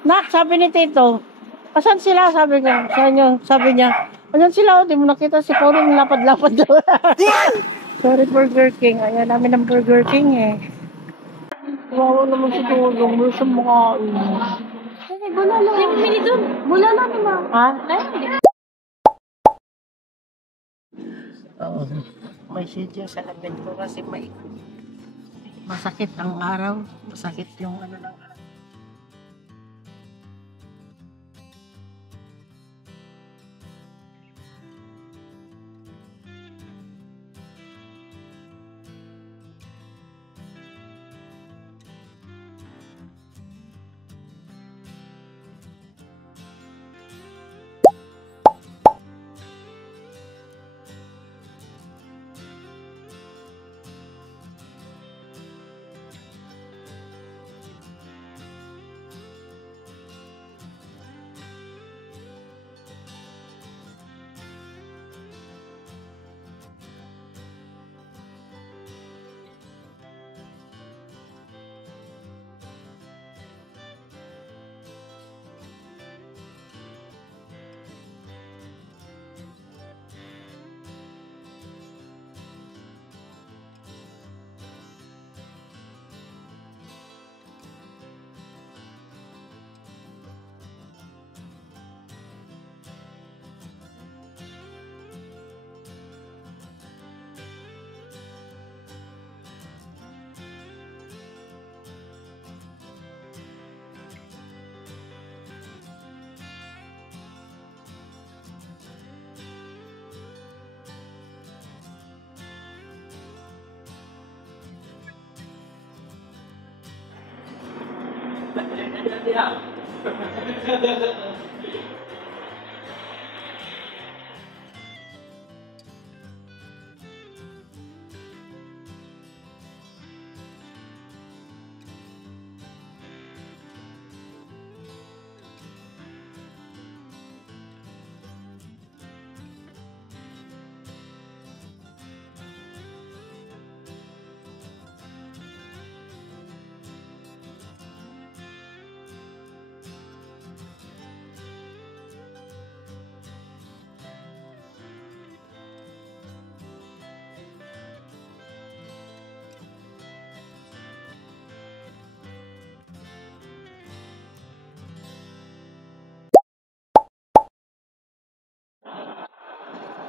Nak, sabi ni Tito, asan sila? Sabi ko, sa inyo, sabi niya, ayan sila, di mo nakita si Paulo lapad-lapad daw. Sorry, Burger King. Ayan namin ng Burger King eh. Wawa naman si Tulong. May sa makain. Bulalo. Yung mini doon. Bulalo naman. Ha? Oo. May sityo sa labed ko kasi may masakit ang araw. Masakit yung ano ng araw.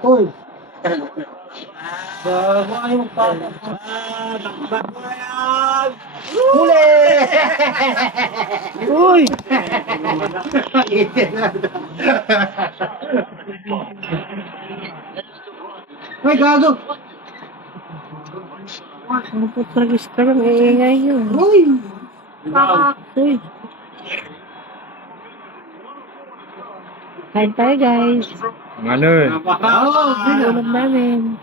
Uy! Bago yung pala. Takbat mo yan! Huli! Uy! Uy, gago! Ano po register ang iingay yun? Uy! Uy. Kain tayo guys. Ano eh? Ulam namin.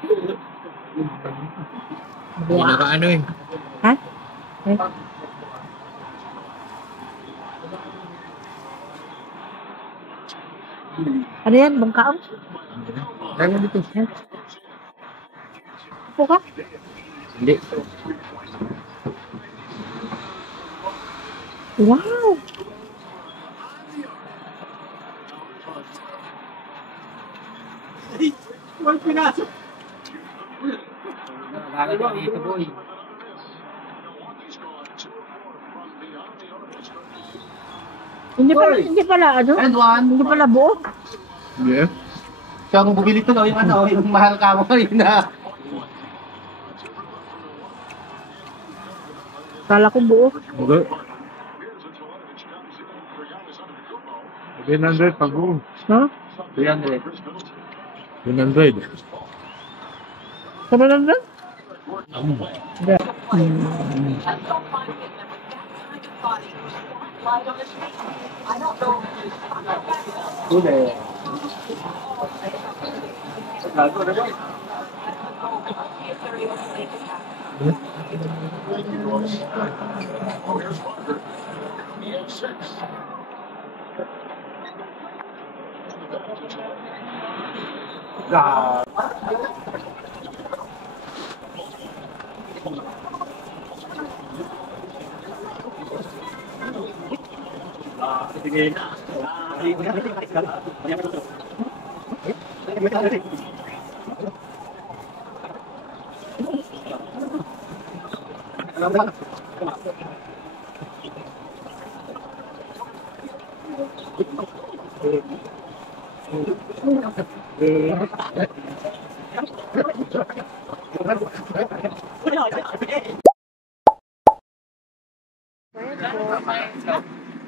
Ano eh? Ha? Eh? Ano yan? Bangkaong? Kaya mo dito. Upo ka? Hindi. Wow! Uy, pinasok! Dito, boy. Hindi pala ano? And one. Hindi pala buo? Yeah. Siya kung bumili ito, yung mahal ka mo kanina. Kala ko buo. Okay. 300 pag buo. Ha? 300. 300. Sama lang lang? Huli. Gago na ba?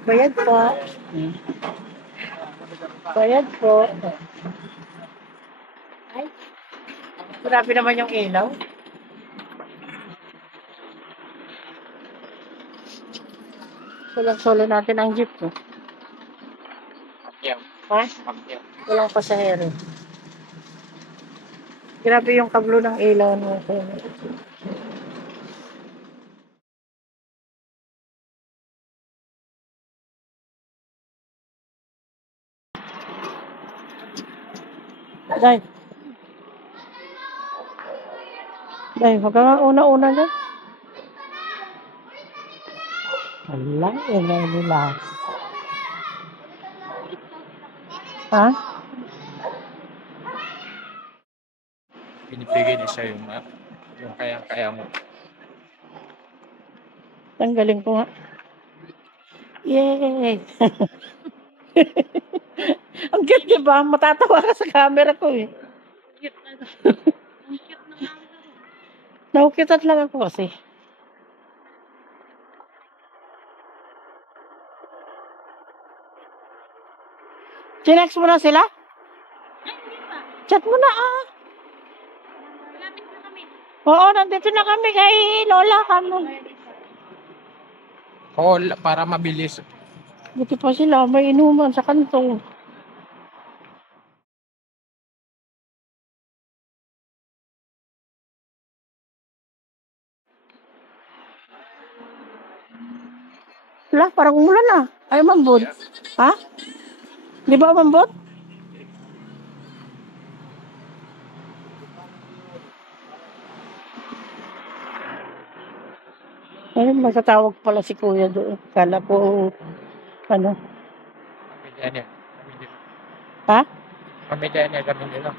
Bayad po. Bayad po. Ay, grabe naman yung ilaw. Solo natin ang jeep ko. Ha? Walang pasahero. Grabe yung kablo ng ilaw mo. Day. Day, huwag ka nga una-una dyan. Wala, ingay nila. Ha? Pinipigay niya siya yung kaya mo. Ang galing ko nga. Yay! Ang cute, di ba? Matatawa ka sa camera ko eh. Naukitat lang ako kasi. Chinex mo na sila? Chat mo na ah. Oo, nandito na kami kay Lola kami. Para mabilis. Buti pa sila, may inuman sa kanto. Wala, parang umulan na. Ay, mambot. Ha? Di ba mambot? Ay, magtatawag pala si Kuya doon. Kala ko, ano? Pamilya niya. Ha? Pamilya niya, kami nila.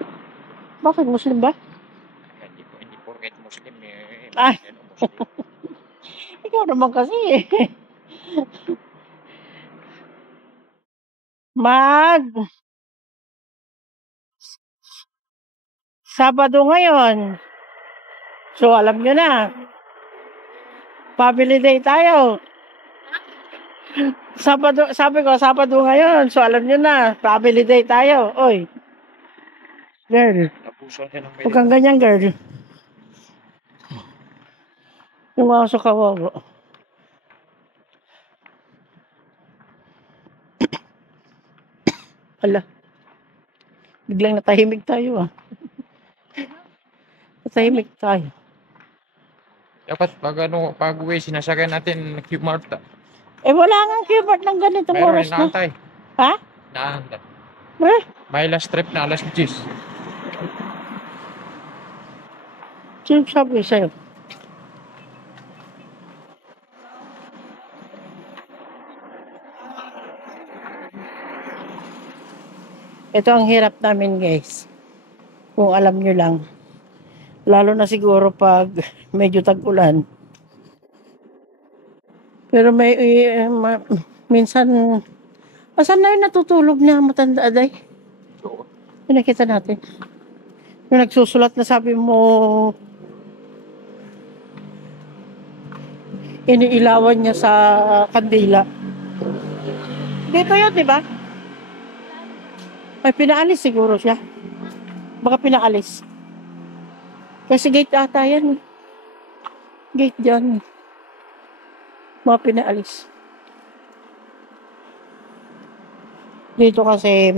Bakit? Muslim ba? Hindi porket Muslim eh. Ay. Muslim. Ikaw naman kasi eh. Sabado ngayon. So, alam nyo na. Family day tayo. Sabi ko, Sabado ngayon. So, alam nyo na. Family day tayo. Oy. Girl. Napuso niya ng Huwag kang ganyan, girl. Yung aso kawawa. Ala. Biglang natahimik tayo ah. Natahimik tayo. Dapat pag uwi, sinasakyan natin Q-Mart. Eh wala nga keyboard ng ganitong Meron, oras na. inaantay. Ha? Inaantay. Eh? May last trip na alas 10. Sino sabi sa'yo? Ito ang hirap namin guys. Kung alam nyo lang. Lalo na siguro pag medyo tag-ulan. Pero minsan, asan na yung natutulog na matanda aday? Yung nakita natin. Yung nagsusulat na sabi mo, iniilawan niya sa kandila. Dito yun, di ba? Ay, pinaalis siguro siya. Baka pinaalis. Kasi gate ata yan. Gate dyan. Mga pinaalis. Dito kasi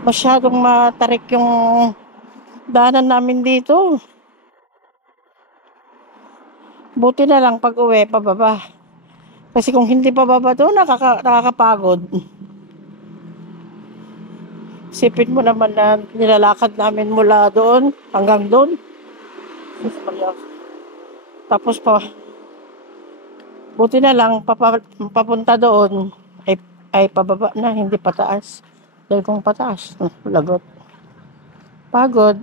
masyadong matarik yung daanan namin dito. Buti na lang pag uwi, pababa. Kasi kung hindi pababa doon, nakakapagod. Sipin mo naman na nilalakad namin mula doon hanggang doon. Tapos Buti na lang, papunta doon, ay pababa na, hindi pataas. Dahil kung pataas, lagot. Pagod.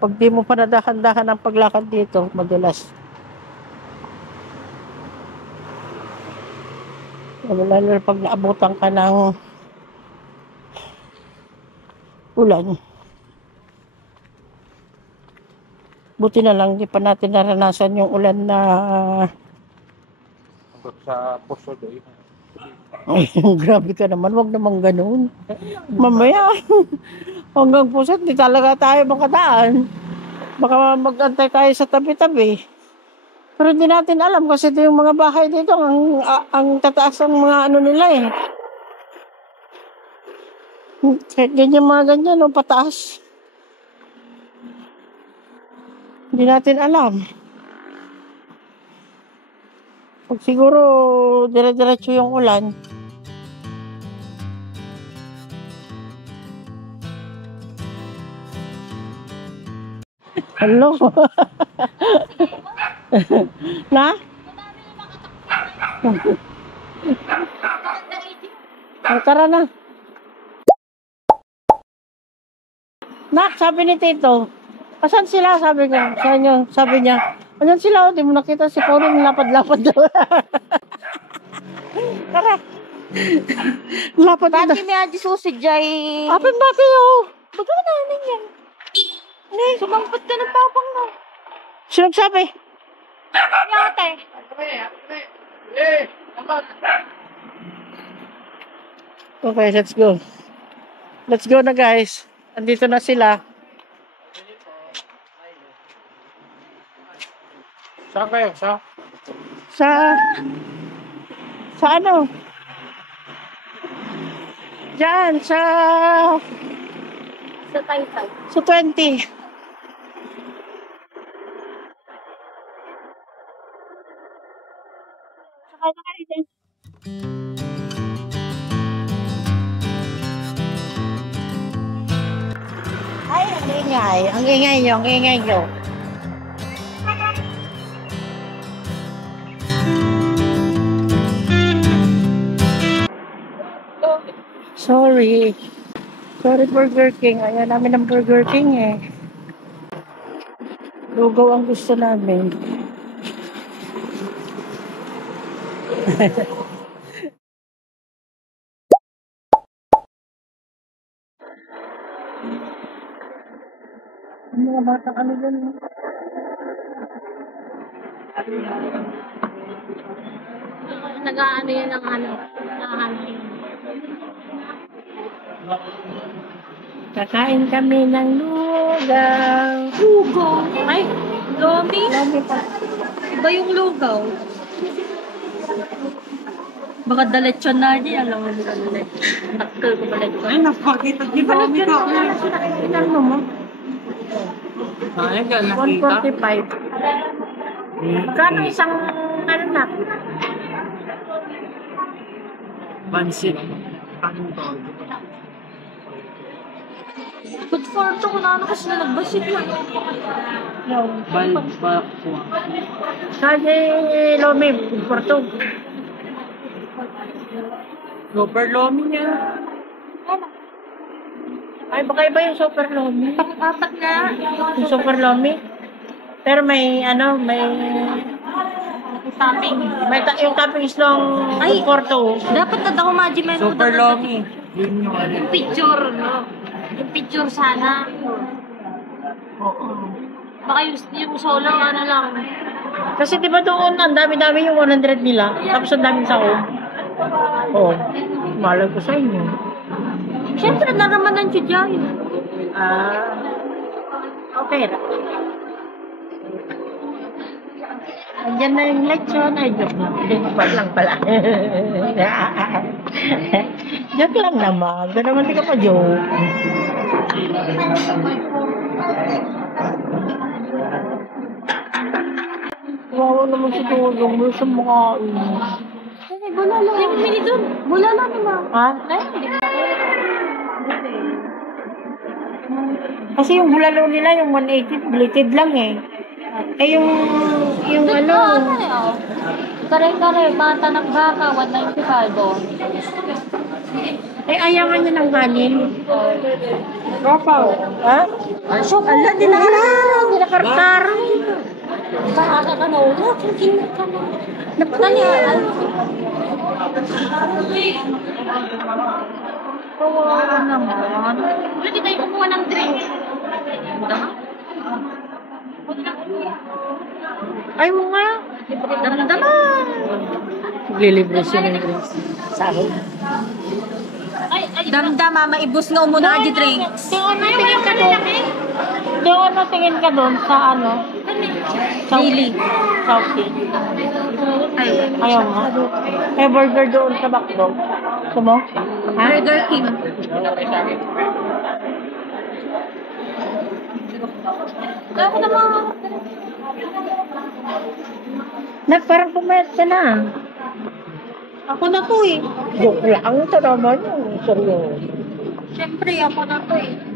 Pag di mo pa nadahan-dahan ang paglakad dito, madulas. Lalo pag naabutan ka ng ulan. Buti na lang, di pa natin naranasan yung ulan na Hanggang sa puso doon. ay, grabe ka naman, wag naman ganun. Mamaya, hanggang puset, di talaga tayo makadaan. Baka mag-antay tayo sa tabi-tabi. Pero hindi natin alam kasi ito yung mga bahay dito, ang tataas ang mga ano nila eh. Kahit ganyan mga ganyan, no, pataas. Hindi natin alam. Pag siguro dire-diretso yung ulan, hello. Na? Ay, tara na. Nak, sabi ni Tito, asan sila? Sabi ko, sa inyo, sabi niya, ayan sila, di mo nakita si Paulo lapad-lapad daw. Tara. Lapad na. Pati may adi susi jay. Apin ba kayo? Baga na yan. Sumangkot ka ng tapang na. Sino nagsabi? Yate. Okay, let's go. Let's go na guys. Andito na sila. Saan kayo? Sa ano? Diyan, sa Taytay. 20. Sakay na kayo din. Ay, ang ingay. Ang ingay nyo, ang ingay nyo. Sorry. Sorry, Burger King. Ayaw namin ng Burger King eh. Lugaw ang gusto namin. Ang mga batang ano dyan? Nag-aano yan ng ano. Nakahanting. Kakain kami ng lugaw. Lugaw. Ay, lomi. Lami pa. Iba yung lugaw. Baka daletsyon na di. Alam mo nila daletsyon. Takkel ko daletsyon. Ay, napakita Di ba nagkano? Ilan mo? Ay, nakita. 145. Kano isang ano na? Pansit. Good for to kung ano kasi na nagbasit na. Balba. Sabi Lomi, Porto. Super lomi niya. Ay, baka iba yung Super Lomi. Apat na. Yung Super Lomi. Pero may ano, may Topping. yung topping is ng Ay! Porto. Dapat na daw majimeno. Super lomi. Yun yung ano. Yung picture, no? Yung picture sana. Oo. Baka yung solo, ano lang. Kasi di ba doon, ang dami-dami yung 100 nila. Tapos ang daming sahog. Oo. Malay ko sa inyo. Siyempre, naramanan siya dyan. Ah. Okay. Andiyan na yung lechon. Ay, joke lang. Joke lang pala. Joke lang naman. Doon naman di ka pa joke. Wow naman si Tulong. May sa mga Ay, bulalo. Hindi mo mini doon. Bulalo naman. Ha? Ay, hindi ko. Kasi yung bulalo nila, yung 180, blited lang eh. Eh, yung ano, Kare-kare, bata ng baka, 195 oh. eh, ayawan niya ng hanin. Ha? Ala, di na karkar. Baka ka na ulo, kikinig ka na. Napanihan. Kawawa naman. Pwede tayo kumuha ng drink. Ay mo nga. Damdaman. Maglilibre siya ng drinks. Sahod. Damdama, maibos nga muna di drinks. Doon na tingin ka doon. Doon na tingin ka doon sa ano? Daily. Southie. Ay, Ayaw nga. May burger doon sa backdoor. Gusto mo? Ha? Burger King. Ako naman. Parang pumayat ka na. Ako na to eh. Joke lang. Ito naman yung seryoso. Siyempre, ako na to eh.